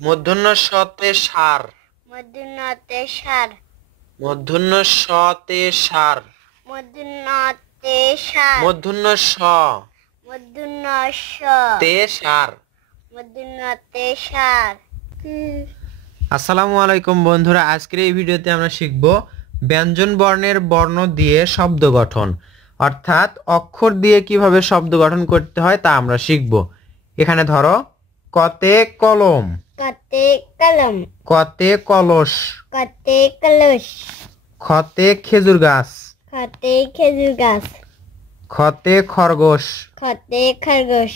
মূর্ধন্য ষতে সার। মূর্ধন্যতে সার। মূর্ধন্য ষতে সার। মূর্ধন্যতে সার। মূর্ধন্য ষ। মূর্ধন্য স। তে সার। মূর্ধন্যতে সার। আসসালামু আলাইকুম বন্ধুরা, আজকের এই ভিডিওতে আমরা শিখব ব্যঞ্জন বর্ণের বর্ণ দিয়ে শব্দ গঠন, অর্থাৎ অক্ষর দিয়ে কিভাবে শব্দ গঠন করতে হয় তা আমরা শিখব। এখানে ধরো কতে কলম, কতে কলম, কতে কলস, কতে কলস, খতে খেজুর গাছ, খতে খেজুর গাছ, খতে খরগোশ, খতে খরগোশ,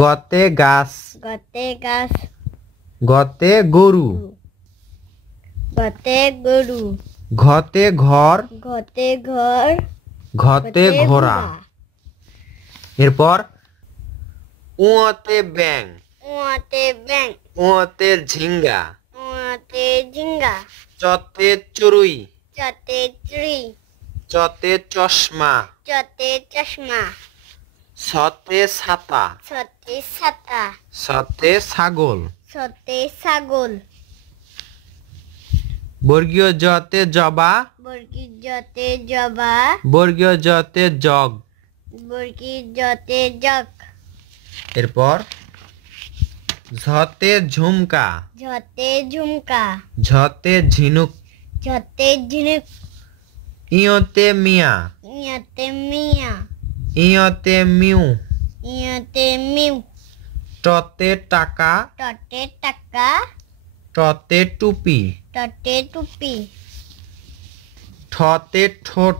গতে গাছ, গতে গাছ, গতে গরু, গতে গরু, ঘতে ঘর, ঘতে ঘর, ঘতে ঘোড়া। এরপর উঁতে ব্যাং, উঁতে ব্যাং, উঁতে ঝিঙ্গা, উঁতে ঝিঙ্গা, চতে চড়ুই, চতে চুড়ি, চতে চশমা, চতে চশমা, ছতে ছাতা, ছতে ছাতা, ছতে ছাগল। ছতে ছাগল। বর্গীয় জতে জবা, বর্গীয় জতে জবা, বর্গীয় জতে জগ। বর্গীয় জতে জগ। এরপর ঝতে ঝুমকা, ঝতে ঝুমকা, ঝতে ঝিনুক, ঝতে ঝিনুক, ইয়তে মিয়া, ইয়তে মিয়া, ইয়তে মিউ, ইয়তে মিউ, টতে টাকা, টতে টাকা, টতে টুপি, টতে টুপি, ঠতে ঠোঁট,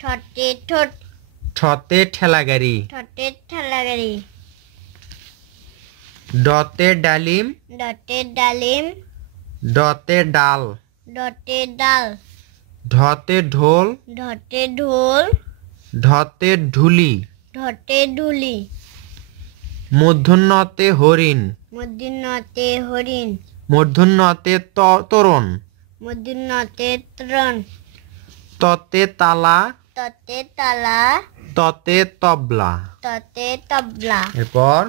ঠতে ঠোঁট, ঠতে ঠেলাগাড়ি, ঠতে ঠেলাগাড়ি, ডতে ডালিম, ডতে ডালিম, ডতে ডাল, ডতে ডাল, ঢতে ঢোল, ঢতে ঢোল, ঢতে ঢুলি, ঢতে ঢুলি, মূর্ধন্যতে হরিণ, মূর্ধন্যতে হরিণ, মূর্ধন্যতে তরণ, মূর্ধন্যতে তরণ, ততে তালা, ততে তালা, ততে তবলা। ততে তবলা। এরপর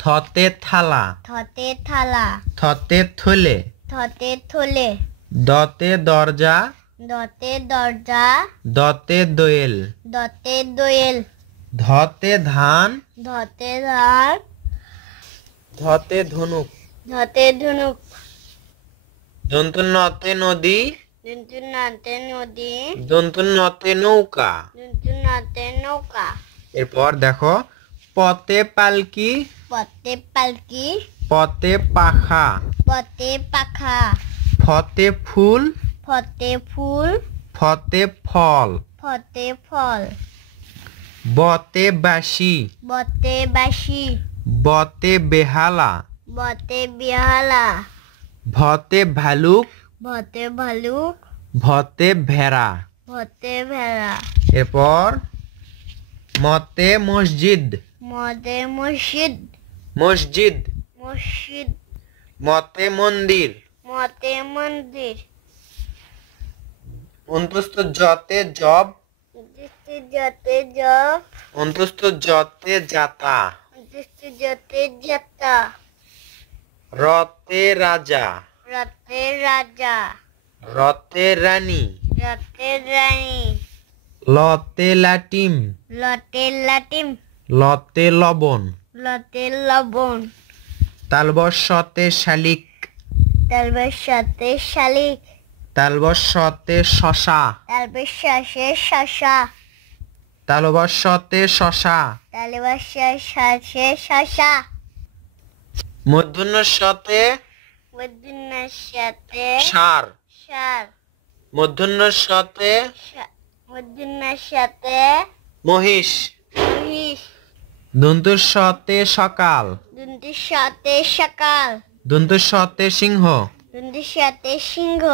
থতে থালা, থতে থালা, থতে থলে, থতে থলে, দতে দরজা, দতে দরজা, দতে দোয়েল, দতে দোয়েল, ধতে ধান, ধতে ধান, ধতে ধনুক, ধতে ধনুক, দন্তুন্নতে নদী, দন্তুন্নতে নদী, দন্তুন্নতে নৌকা। দন্তুন্নতে নৌকা। এরপর দেখো পতে পালকি, পতে পালকি, পতে পাখা, পতে পাখা, ফতে ফুল, ফতে ফুল, ফতে ফল, ফতে ফল, বতে বাঁশি, বতে বাঁশি, বতে বেহালা, বতে বিহালা, ভতে ভালুক, ভতে ভালুক, ভতে ভেড়া। ভতে ভেড়া। এরপর মতে মসজিদ, মতে মসজিদ, মসজিদ, মসজিদ, মতে মন্দির, মতে মন্দির, অন্তস্থ জতে জব, দৃষ্টি জতে জব, অন্তস্থ জতে জাতা, দৃষ্টি জতে জতা, রতে রাজা, রতে রাজা, রতে রানী, রতে রানী, লতে লাটিম, লতে লাটিম, লতে লবণ, লতে লবণ, তালবস্যতে শালিক, তালবের সাথে শালিক, তালবস্যতে শশা, তালবের সাথে শশা, তালবস্যতে শশা, তালবের সাথে শশা, মূর্ধন্যস্যতে মূর্ধন্যের সাথে সার, সার, মূর্ধন্যস্যতে মূর্ধন্যের সাথে মহিষ, মহিষ, দন্তুস্যতে সকাল, দন্তের সাথে সকাল, দন্তুস্যতে সিংহ, দন্তের সাথে সিংহ,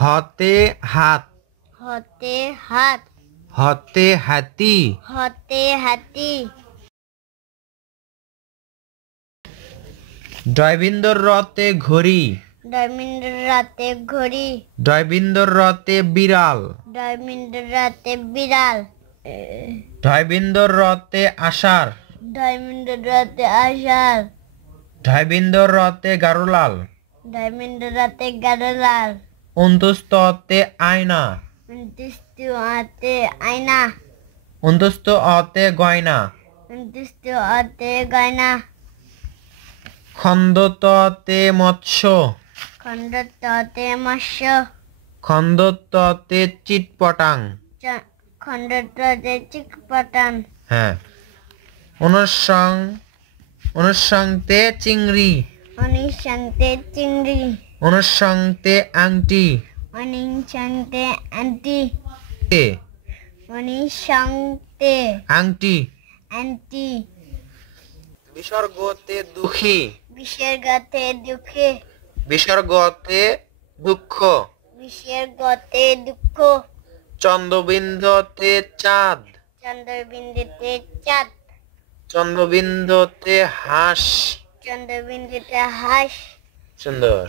হতে হাত, হতে হাত, হতে হাতি, হতে হাতি, ডয়বিন্দর রতে ঘড়ি, ডায়মন্ড রাতে ঘড়ি, ডয়বিন্দর রতে বিড়াল, ডায়মন্ড রাতে বিড়াল, ডয়বিন্দর রতে আষাঢ়, ডায়মন্ড রাতে আষাঢ়, ঢাইবিন্দর রতে গারুলাল। ঢয়মিন্দ রাতে গারলাল। অন্তুস্ত অতে আয়না। উনতিস্তু আতে আয়না। অন্তুস্ত অতে গয়না। উনতিস্তু আতে গয়না। খন্দততে মৎস্য। খণ্ডততে মৎস্য। খন্দততে চিটপটাং। খণ্ডততে চিকপটান। হ্যাঁ। অনুসংতে চিংড়ি। অনিশান্তে চিংড়ি। অনুসংতে আংটি। অনিশান্তে আন্টি। তে অনিশান্তে আংটি। আন্টি। বিসর্গতে দুঃখী। বিসর্গতে দুঃখে। বিসর্গতে দুঃখ। বিসর্গতে দুঃখ। চন্দ্রবিন্দুতে চাঁদ। চন্দ্রবিন্দুতে চাঁদ। চন্দ্রবিন্দুতে হাঁস। চন্দ্রবিন্দুতে হাঁস। সুন্দর।